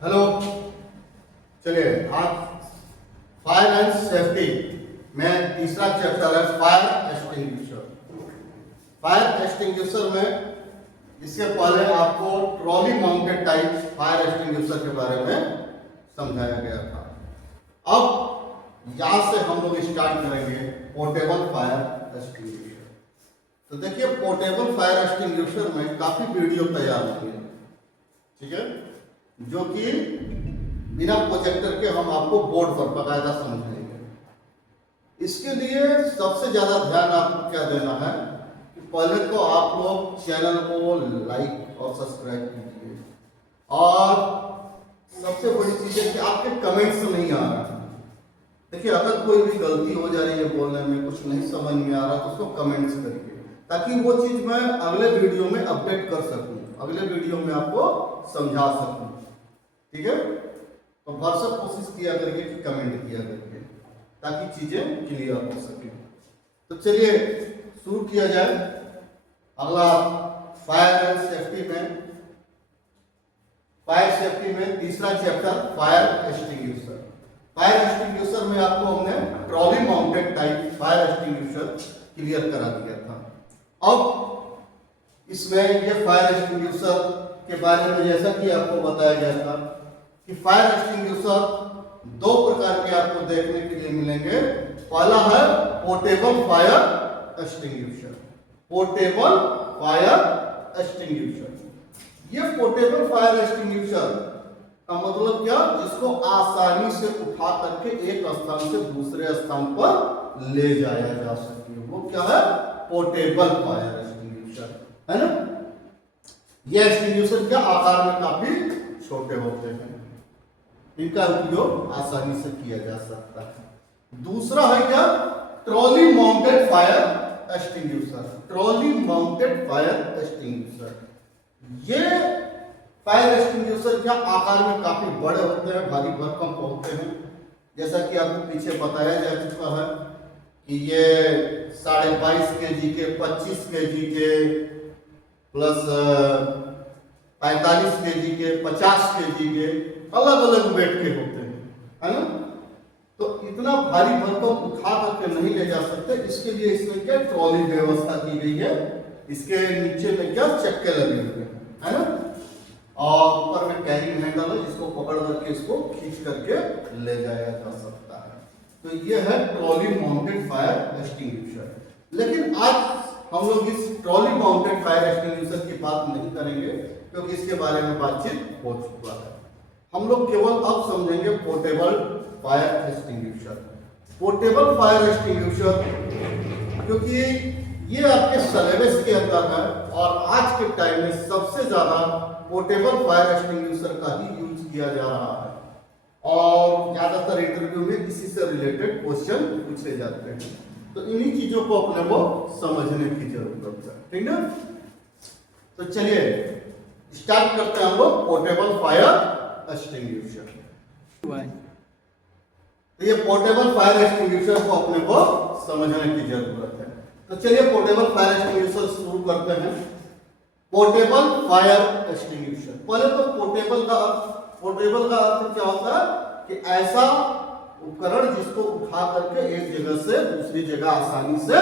Hello. चलिए आज fire and safety में तीसरा चैप्टर है फायर एक्सटिंग्विशर। फायर एक्सटिंग्विशर में इससे पहले आपको trolley mounted type fire extinguisher के बारे में समझाया गया था। अब यहां से हम लोग स्टार्ट करेंगे पोर्टेबल फायर एक्सटिंग्विशर। तो देखिए पोर्टेबल फायर एक्सटिंग्विशर में काफी वीडियो तैयार होती है, ठीक है, जो कि बिना प्रोजेक्टर के हम आपको बोर्ड पर बकायदा समझाएंगे। इसके लिए सबसे ज्यादा ध्यान आपको क्या देना है कि पहले तो आप लोग चैनल को लाइक और सब्सक्राइब कीजिए, और सबसे बड़ी चीज है कि आपके कमेंट्स नहीं आ रहा है। देखिए अगर कोई भी गलती हो जा रही है बोलने में, कुछ नहीं समझ में आ रहा तो उसको कमेंट्स करिए, ताकि वो चीज मैं अगले वीडियो में अपडेट कर सकूं, अगले वीडियो में आपको समझा सकूं, ठीक है। तो भरसक कोशिश किया करके कि कमेंट किया करके, ताकि चीजें क्लियर हो सके। तो चलिए शुरू किया जाए। अगला फायर एंड सेफ्टी में तीसरा chapter fire extinguisher. Fire extinguisher में आपको हमने trolley mounted type fire extinguisher clear करा दिया था। अब इसमें ये फायर एक्सटिंग्विशर के बारे में जैसा कि आपको बताया गया था कि फायर एक्सटिंग्विशर दो प्रकार के आपको देखने के लिए मिलेंगे। पहला है portable fire extinguisher. Portable fire extinguisher, ये पोर्टेबल फायर एक्सटिंग्विशर का मतलब क्या, जिसको आसानी से उठा करके एक स्थान से दूसरे स्थान पर ले जाया जा सके, वो क्या है, पोर्टेबल फायर एक्सटिंग्विशर, है ना। ये एक्सटिंग्विशर क्या आकार में काफी छोटे होते हैं, इनका उपयोग आसानी से किया जा सकता है। दूसरा है क्या, trolley mounted fire extinguisher. Trolley mounted fire extinguisher, ये फायर एक्सटिंग्विशर क्या आकार में काफी बड़े होते हैं, भारी भरकम होते हैं। जैसा कि आपको पीछे बताया जा चुका है कि ये 22.5 kg के, 25 kg के, प्लस 45 kg के, 50 kg के, अलग अलग वेट के होते हैं, है ना। तो इतना भारी भरकम उठा करके नहीं ले जा सकते, इसके लिए इसमें क्या ट्रॉली व्यवस्था की गई है। इसके नीचे में क्या चक्के लगे हुए हैं, है ना, और ऊपर में कैरिंग हैंडल है जिसको पकड़ करके इसको खींच करके ले जाया जा सकता है। तो ये है ट्रॉली माउंटेड फायर एक्सटिंग्विशर। लेकिन आज हम लोग इस ट्रॉली माउंटेड फायर एक्सटिंग्विशर की बात नहीं करेंगे, क्योंकि इसके बारे में बातचीत हो चुका है। हम लोग केवल अब समझेंगे portable fire extinguisher. Portable fire extinguisher क्योंकि ये आपके सिलेबस के अंदर है, और आज के टाइम में सबसे ज्यादा पोर्टेबल फायर एक्सटिंग्विशर का ही यूज किया जा रहा है, और ज्यादातर इंटरव्यू में इसी से रिलेटेड क्वेश्चन पूछे जाते हैं। तो इन्हीं चीजों को अपने को समझने की जरूरत है, ठीक है। तो चलिए स्टार्ट करते हैं हम लोग पोर्टेबल फायर एक्सटिंग्विशर। तो ये पोर्टेबल फायर एक्सटिंग्विशर को अपने को समझने की जरूरत है। तो चलिए पोर्टेबल फायर एक्सटिंग्विशर शुरू करते हैं। पोर्टेबल फायर एक्सटिंग्विशर, पहले तो पोर्टेबल का अर्थ क्या होता है कि ऐसा उपकरण जिसको उठा करके एक जगह से दूसरी जगह आसानी से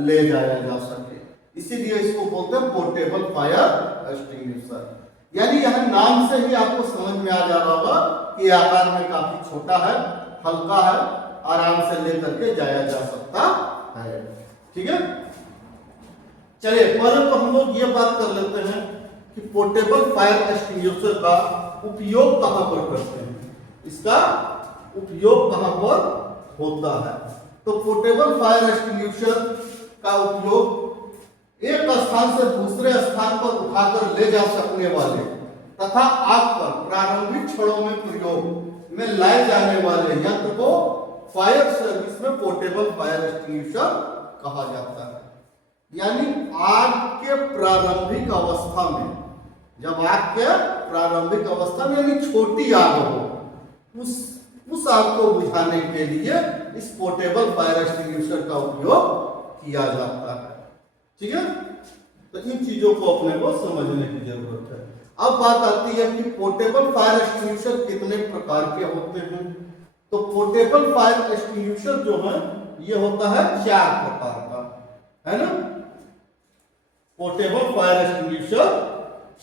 ले जाया जा सके, इसीलिए इसको बोलते हैं पोर्टेबल फायर एक्सटिंग्विशर। यानी यह नाम से ही आपको समझ में आ जा रहा होगा कि आकार में काफी छोटा है, हल्का है, आराम से लेकर के जाया जा सकता है, ठीक है। चलिए पहले तो हम लोग ये बात कर लेते हैं कि पोर्टेबल फायर एक्सटिंग्विशर का उपयोग कहां पर करते हैं, इसका उपयोग कहां पर होता है। तो पोर्टेबल फायर एक्सटिंग्विशर का उपयोग एक स्थान से दूसरे स्थान पर उठाकर ले जा सकने वाले तथा आग पर प्रारंभिक क्षणों में प्रयोग में लाए जाने वाले यंत्र को फायर सर्विस में पोर्टेबल फायर एक्सटिंग्विशर कहा जाता है। यानी आग के प्रारंभिक अवस्था में, जब आग के प्रारंभिक अवस्था में यानी छोटी आग हो, उस आग को बुझाने के लिए इस पोर्टेबल फायर एक्सटिंग्विशर का उपयोग किया जाता है, ठीक है। तो इन चीजों को अपने को समझने की जरूरत है। अब बात आती है कि पोर्टेबल फायर एक्सटिंग्विशर कितने प्रकार के होते हैं। तो पोर्टेबल फायर एक्सटिंग्विशर जो है ये होता है 4 प्रकार का, है ना। पोर्टेबल फायर एक्सटिंग्विशर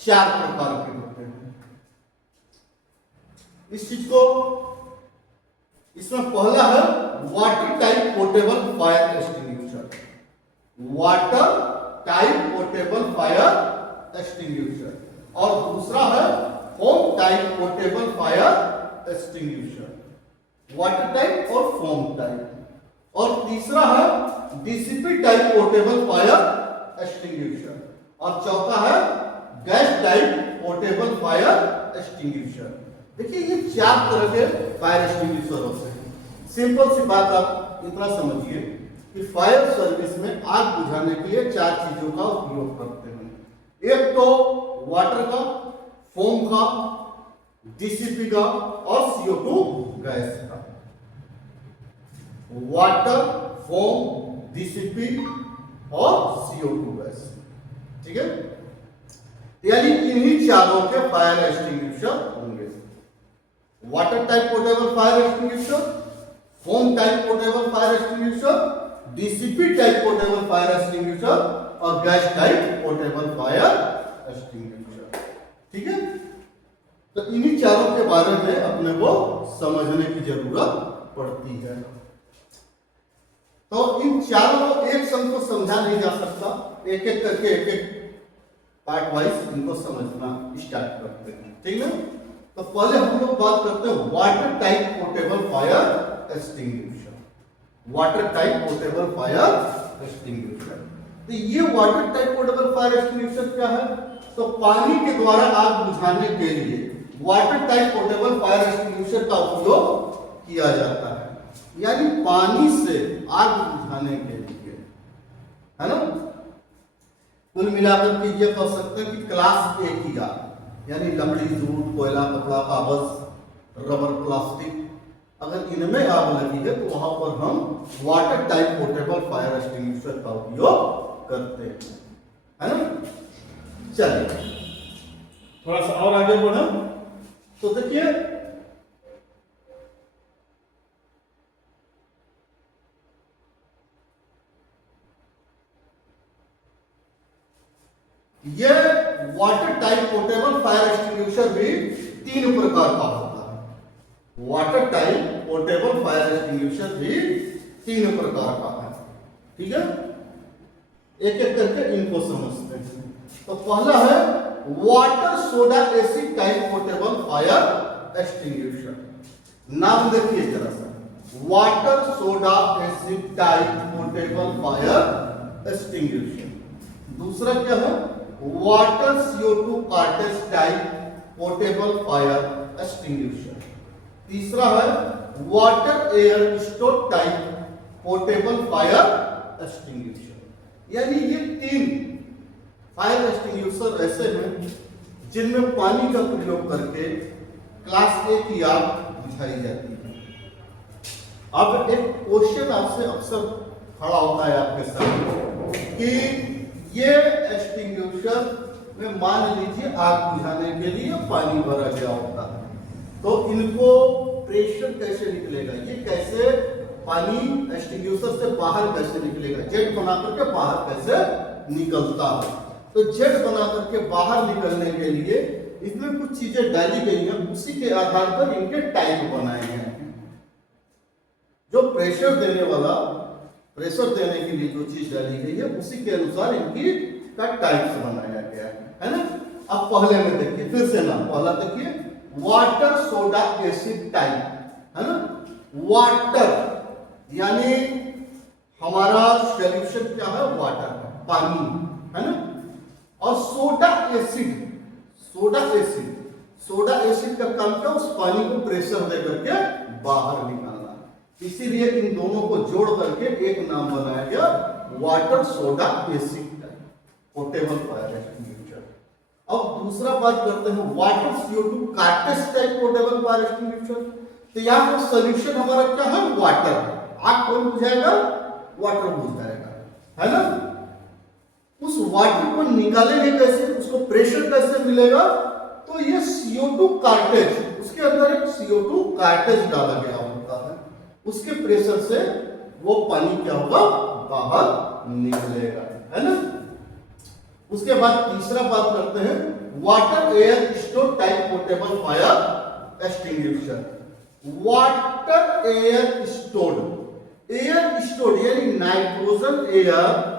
4 प्रकार के होते हैं। इस चीज को, इसमें पहला है water type portable fire extinguisher. Water type portable fire extinguisher. और दूसरा है foam type portable fire extinguisher. Water type और फोम टाइप। और तीसरा है DCP type portable fire extinguisher. और चौथा है gas type portable fire extinguisher. देखिए ये 4 तरह के फायर एक्सटिंग्विशर होते हैं। सिंपल सी बात आप इतना समझिए कि फायर सर्विस में आग बुझाने के लिए 4 चीजों का उपयोग करते हैं। एक तो वाटर का, फोम का, डीसीपी का और CO2 गैस का। वाटर, फोम, डीसीपी और CO2 गैस, ठीक है। यानी इन्हीं चारों के फायर एक्सटिंग्विशर होंगे। Water type portable fire extinguisher, foam type portable fire extinguisher, DCP type portable fire extinguisher और gas type portable fire extinguisher, ठीक है। तो इन्हीं चारों के बारे में अपने को समझने की जरूरत पड़ती है। तो इन चारों को एक संग तो समझा नहीं जा सकता, एक एक करके एक एक पार्ट वाइज इनको समझना स्टार्ट करते हैं, ठीक है। तो पहले हम लोग बात करते हैं water type portable fire extinguisher. Water type portable fire extinguisher. तो ये water type portable fire extinguisher क्या है? तो पानी के द्वारा आग बुझाने के लिए water type portable fire extinguisher का उपयोग किया जाता है। यानी पानी से आग बुझाने के लिए, है ना। कुल मिलाकर के ये कह सकते हैं कि क्लास A की आग, यानी लकड़ी, जूट, कोयला, कपड़ा, कागज, रबर, प्लास्टिक, अगर इनमें आग लगी है तो वहां पर हम water type portable fire extinguisher का उपयोग करते हैं, है ना। चलिए थोड़ा सा और आगे बढ़े तो देखिए ये water type portable fire extinguisher भी 3 प्रकार का होता है। Water type portable fire extinguisher भी 3 प्रकार का है, ठीक है। एक एक करके इनको समझते हैं। तो पहला है water soda acid type portable fire extinguisher. नाम देखिए जरा सा, water soda acid type portable fire extinguisher. दूसरा क्या है? Water CO2 cartridge type portable fire extinguisher. तीसरा है water air stove type portable fire extinguisher. यानी ये 3 फायर एक्सटिंग्विशर ऐसे हैं जिनमें पानी का प्रयोग करके क्लास A की आग बुझाई जाती है। अब एक क्वेश्चन आपसे अक्सर खड़ा होता है आपके सामने कि ये एक्सटिंग्विशर में मान लीजिए आग बुझाने के लिए पानी भरा गया होता है, तो इनको प्रेशर कैसे निकलेगा? ये कैसे पानी एक्सटिंग्विशर से बाहर कैसे निकलेगा? जेट बना करके बाहर कैसे निकलता है? तो जेट बना करके बाहर निकलने के लिए इसमें कुछ चीजें डाली गई हैं, उसी के आधार पर इनके टाइप बनाए गए हैं। जो प्रेशर देने वाला, प्रेशर देने के लिए जो चीज डाली गई है उसी के अनुसार इनकी का टाइप्स बनाया गया है ना। अब पहले में देखिए, फिर से नाम पहला देखिए, वाटर सोडा एसिड टाइप, है ना। वाटर यानी हमारा सॉल्यूशन क्या है? वाटर है, पानी, है ना। और soda acid, soda acid, soda acid का काम क्या? उस पानी को प्रेशर दे करके बाहर निकालना। इसीलिए इन दोनों को जोड़ करके एक नाम बनाया गया, water soda acid type portable fire extinguisher. अब दूसरा बात करते हैं water CO2 cartridge type portable fire extinguisher. तो यहाँ पर सोल्यूशन हमारा क्या है? वाटर। आग कौन बुझाएगा? वाटर बुझाएगा, है ना। उस वाटर को निकालेंगे कैसे? उसको प्रेशर कैसे मिलेगा? तो ये CO2 कार्टेज, उसके अंदर एक CO2 कार्टेज डाला गया होता है, उसके प्रेशर से वो पानी क्या होगा, बाहर निकलेगा, है ना। उसके बाद तीसरा बात करते हैं water air store type portable fire extinguisher. Water air stored, air stored यानी नाइट्रोजन एयर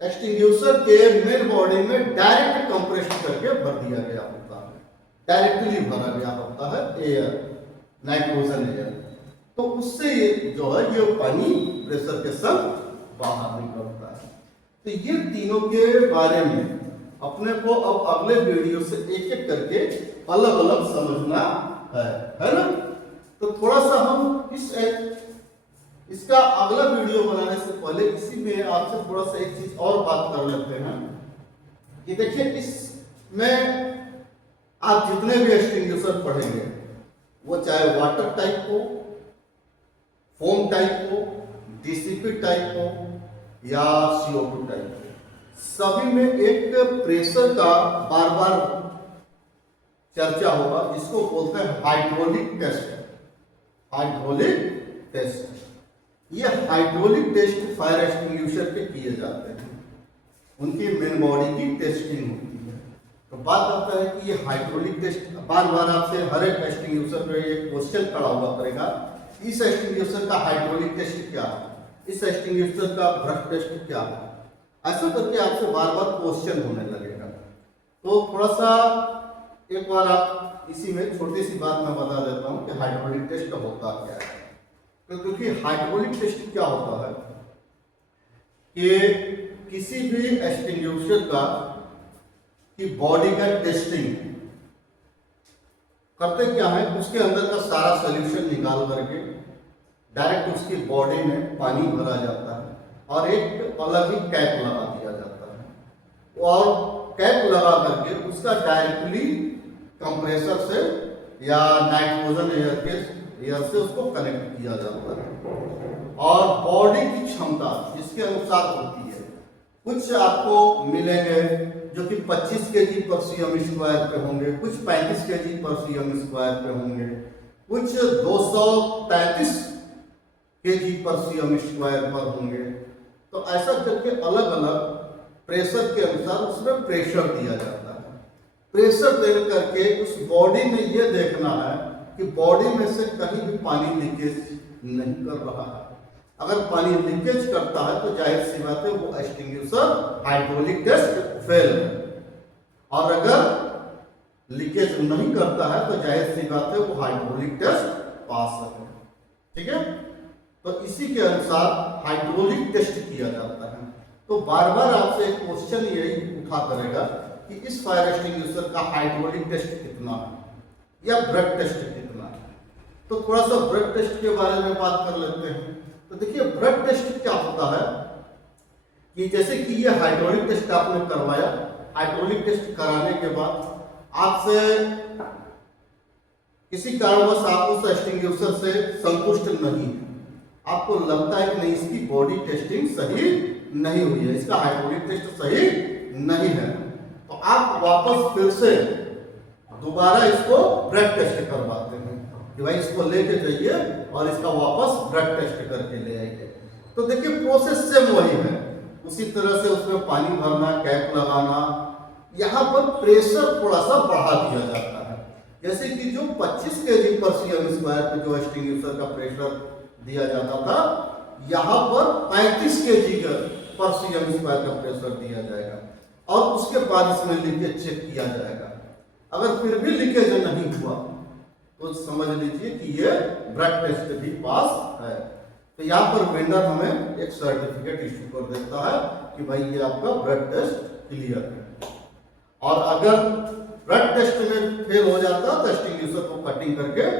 एक्सटिंग्विशर के मेन बॉडी में डायरेक्ट कंप्रेशन करके भर दिया गया होता है, डायरेक्टली भरा गया होता है एयर, नाइट्रोजन एयर। तो उससे ये जो है ये पानी प्रेशर के संग बाहर निकलता है। तो ये तीनों के बारे में अपने को अब अगले वीडियो से एक एक करके अलग अलग समझना है ना। तो थोड़ा सा हम इसका अगला वीडियो बनाने से पहले इसी में आपसे थोड़ा सा एक चीज और बात कर लेते हैं कि देखिए इसमें आप जितने भी एक्सटिंग्विशर पढ़ेंगे वो चाहे वाटर टाइप हो, फोम टाइप हो, डीसीपी टाइप हो या CO2 टाइप हो, सभी में एक प्रेशर का बार बार चर्चा होगा, जिसको बोलते हैं हाइड्रोलिक टेस्ट। हाइड्रोलिक टेस्ट, ये हाइड्रोलिक टेस्ट फायर एक्सटिंग्विशर के किए जाते हैं, उनकी मेन बॉडी की टेस्टिंग होती है। तो बात आता है कि ये हाइड्रोलिक टेस्ट बार बार आपसे हर एक एक्सटिंग्विशर में एक क्वेश्चन खड़ा हुआ करेगा, इस एक्सटिंग्विशर का हाइड्रोलिक टेस्ट क्या है, इस एक्सटिंग्विशर का ब्रश टेस्ट क्या है, ऐसा करके आपसे बार बार क्वेश्चन होने लगेगा। तो थोड़ा सा एक बार आप इसी में छोटी सी बात मैं बता देता हूँ कि हाइड्रोलिक टेस्ट होता क्या है। तो क्योंकि हाइड्रोलिक टेस्ट क्या होता है कि किसी भी एक्सटिंग्विशर का की बॉडी का टेस्टिंग करते क्या है, उसके अंदर का सारा सोल्यूशन निकाल करके डायरेक्ट उसकी बॉडी में पानी भरा जाता है और एक अलग ही कैप लगा दिया जाता है और कैप लगा करके उसका डायरेक्टली कंप्रेसर से या नाइट्रोजन एयर से उसको कनेक्ट किया जाता है और बॉडी की क्षमता इसके अनुसार होती है। कुछ आपको मिलेंगे जो कि 25 kg पर cm स्क्वायर पे होंगे, कुछ 35 kg पर cm स्क्वायर पे होंगे, कुछ 235 kg पर cm स्क्वायर पर होंगे। तो ऐसा करके अलग अलग प्रेशर के अनुसार उसमें प्रेशर दिया जाता है। प्रेशर दे करके उस बॉडी में ये देखना है कि बॉडी में से कहीं भी पानी लीकेज नहीं कर रहा है। अगर पानी लीकेज करता है तो जाहिर सी बात है वो एक्सटिंग्विशर हाइड्रोलिक टेस्ट फेल है, और अगर लीकेज नहीं करता है तो जाहिर सी बात है वो हाइड्रोलिक टेस्ट पास है। ठीक है, तो इसी के अनुसार हाइड्रोलिक टेस्ट किया जाता है। तो बार बार आपसे एक क्वेश्चन यही उठा करेगा कि इस फायर एक्सटिंग्विशर का हाइड्रोलिक टेस्ट कितना है या ब्रेथ टेस्ट कितना है। तो थोड़ा सा ब्रेथ टेस्ट के बारे में बात कर लेते हैं। तो देखिए ब्रेथ टेस्ट क्या होता है कि जैसे कि ये हाइड्रोलिक टेस्ट आपने करवाया, हाइड्रोलिक टेस्ट कराने के बाद आपसे किसी कारणवश आप उस एक्सटिंग्विशर से संतुष्ट नहीं है, आपको लगता है कि नहीं इसकी बॉडी टेस्टिंग सही नहीं हुई है, इसका हाइड्रोलिक टेस्ट सही नहीं है, तो आप वापस फिर से दोबारा इसको ब्रेथ टेस्ट करवाते हैं कि भाई इसको लेके जाइए और इसका वापस ब्रेथ टेस्ट करके ले आइए। तो देखिए प्रोसेस सेम वही है, उसी तरह से उसमें पानी भरना, कैप लगाना, यहाँ पर प्रेशर थोड़ा सा बढ़ा दिया जाता है। जैसे कि जो 25 kg पर cm स्क्वायर पे जो एक्सटिंग्विशर का प्रेशर दिया जाता था, यहाँ पर 35 kg पर cm स्क्वायर का प्रेशर दिया जाएगा और उसके बाद इसमें लीकेज चेक किया जाएगा। अगर फिर भी लीकेज नहीं हुआ तो समझ लीजिए कि ये ब्रेथ टेस्ट भी पास है। तो यहाँ पर वेंडर हमें एक सर्टिफिकेट इश्यू कर देता है कि भाई ये आपका ब्रेथ टेस्ट क्लियर है। और अगर ब्रेथ टेस्ट में फेल हो जाता तो एक्सटिंग्विशर को कटिंग करके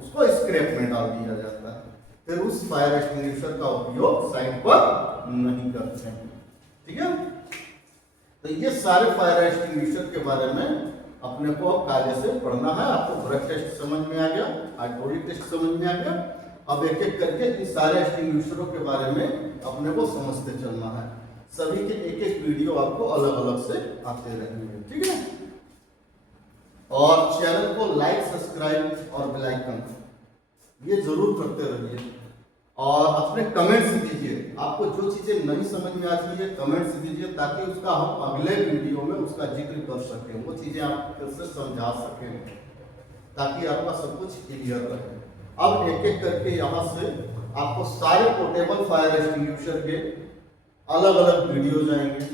उसको स्क्रैप में डाल दिया जाता है, फिर उस फायर एक्सटिंग्विशर का उपयोग साइट पर नहीं करते हैं। ठीक है, तो ये सारे फायर एक्सटिंग्विशर के बारे में अपने को कायदे से पढ़ना है। आपको ब्रेथ टेस्ट समझ में आ गया, हाइड्रोलिक टेस्ट समझ में आ गया। अब एक एक करके इन सारे एक्सटिंग्विशरों के बारे में अपने को समझते चलना है। सभी के एक एक वीडियो आपको अलग अलग से आते रहेंगे। ठीक है, और चैनल को लाइक, सब्सक्राइब और बेल आइकन ये जरूर करते रहिए और अपने कमेंट्स दीजिए। आपको जो चीजें नहीं समझ में आती है कमेंट्स दीजिए, ताकि उसका हम अगले वीडियो में उसका जिक्र कर सकें, वो चीजें आप फिर से समझा सकें, ताकि आपका सब कुछ क्लियर रहे। अब एक एक करके यहाँ से आपको सारे पोर्टेबल फायर एक्सटिंग्विशर के अलग अलग वीडियो जाएंगे।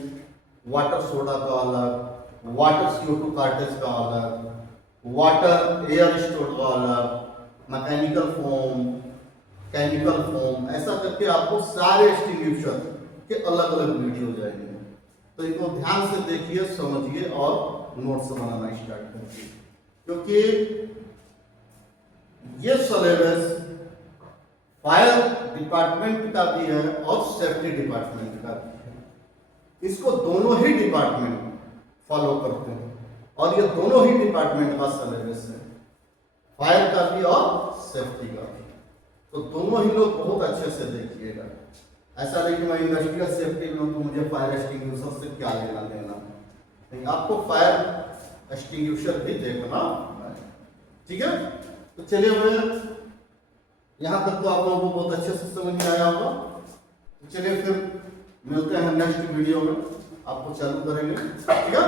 वाटर सोडा का अलग, वाटर CO2 कार्टेज का अलग, वाटर एयर स्टोर का अलग, मैकेनिकल फोम, केमिकल फोम, ऐसा करके आपको सारे एक्सटिंग्विशर के अलग अलग वीडियो जाएंगे। तो इनको ध्यान से देखिए, समझिए और नोट्स बनाना स्टार्ट करिए, क्योंकि ये सिलेबस फायर डिपार्टमेंट का भी है और सेफ्टी डिपार्टमेंट का भी है। इसको दोनों ही डिपार्टमेंट फॉलो करते हैं और ये दोनों ही डिपार्टमेंट का सिलेबस है, फायर का भी और सेफ्टी का भी। तो दोनों ही लोग बहुत अच्छे से देखिएगा। ऐसा नहीं कि मैं इंडस्ट्रियल सेफ्टी में हूं तो मुझे फायर एक्सटिंग्विशर से क्या लेना देना, नहीं, आपको फायर एक्सटिंग्विशर भी देखना है। ठीक है, तो चलिए मैं यहाँ तक तो आप लोगों को बहुत अच्छे से समझ में आया होगा। तो चलिए फिर मिलते हैं नेक्स्ट वीडियो में, आपको चालू करेंगे। ठीक है,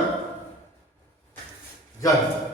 जय हिंद।